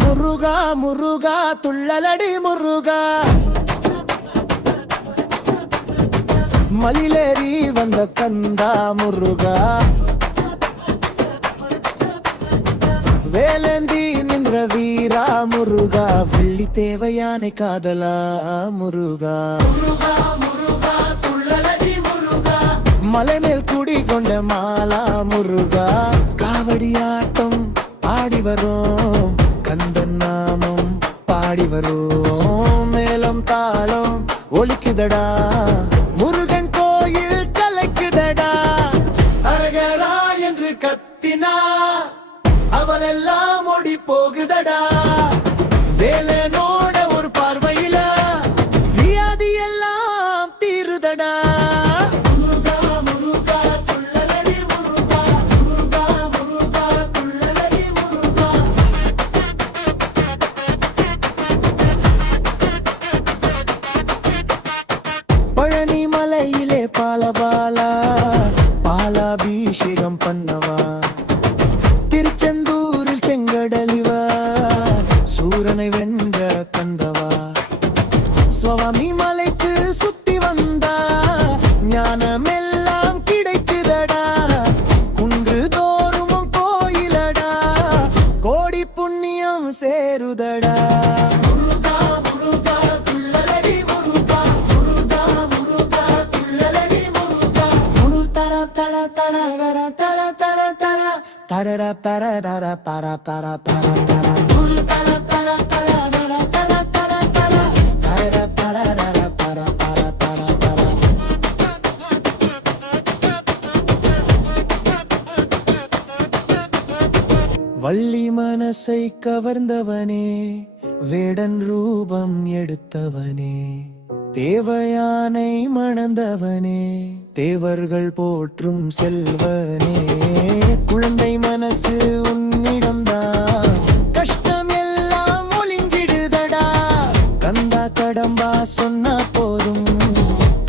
முருகா முருகா துள்ளலடி முருகா, மலிலேறி வந்த கந்தா முருகா, வேலேந்தி நின்ற வீரா முருகா, வெள்ளி தேவையானை காதலா முருகா. முருகா முருகா துள்ளலடி முருகா, மலை மேல் குடி கொண்ட மாலா முருகா, காவடியாட்டம் ஆடி வரும் கந்தன் நாமம் பாடி வரும், மேலம் தாளம் ஒலிக்குதடா முருகன் கோயில் கலைக்குதடா. அரகரா என்று கத்தினா அவளெல்லாம் ஓடி போகுதடா, வேலனோட ஒரு பார்வையில வியாதி எல்லாம் தீருதடா. முருகா முருகா துள்ளலடி முருகா, முருகா முருகா துள்ளலடி முருகா. பழனி மலையிலே பாலபாலா பாலாபிஷேகம் பண்ணவா, திருச்செந்தூரில் செங்கடலிவா சூரனை வென்ற கந்தவா, சுவாமி மலைக்கு சுத்தி வந்தா ஞானமெல்லாம் கிடைக்குதடா, குன்று தோறும் கோயிலடா கோடி புண்ணியம் சேருதடா. முருகா முருகா துள்ளலடி முருகா, முருகா முருகா துள்ளலடி முருகா, முரு தர தர தர தர தர தர தர தரர தர தர பர பர பர தர, முரு தர தர தர தர தர தர தர தரர தர தர பர பர பர பர. வள்ளி மனசை கவர்ந்தவனே, வேடன் ரூபம் எடுத்தவனே, தேவயானை மணந்தவனே, தேவர்கள் போற்றும் செல்வனே, குழந்தை மனசு உன்னிடம்தான் கஷ்டம் எல்லாம் ஒளிஞ்சிடுதடா, கந்தா கடம்பா சொன்னா போதும்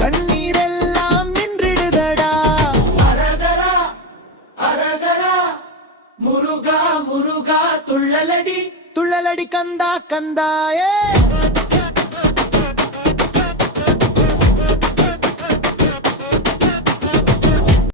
கண்ணீரெல்லாம் நின்றிடுதடா. அரகரா அரகரா முருகா முருகா துள்ளலடி துள்ளலடி கந்தா கந்தாயே.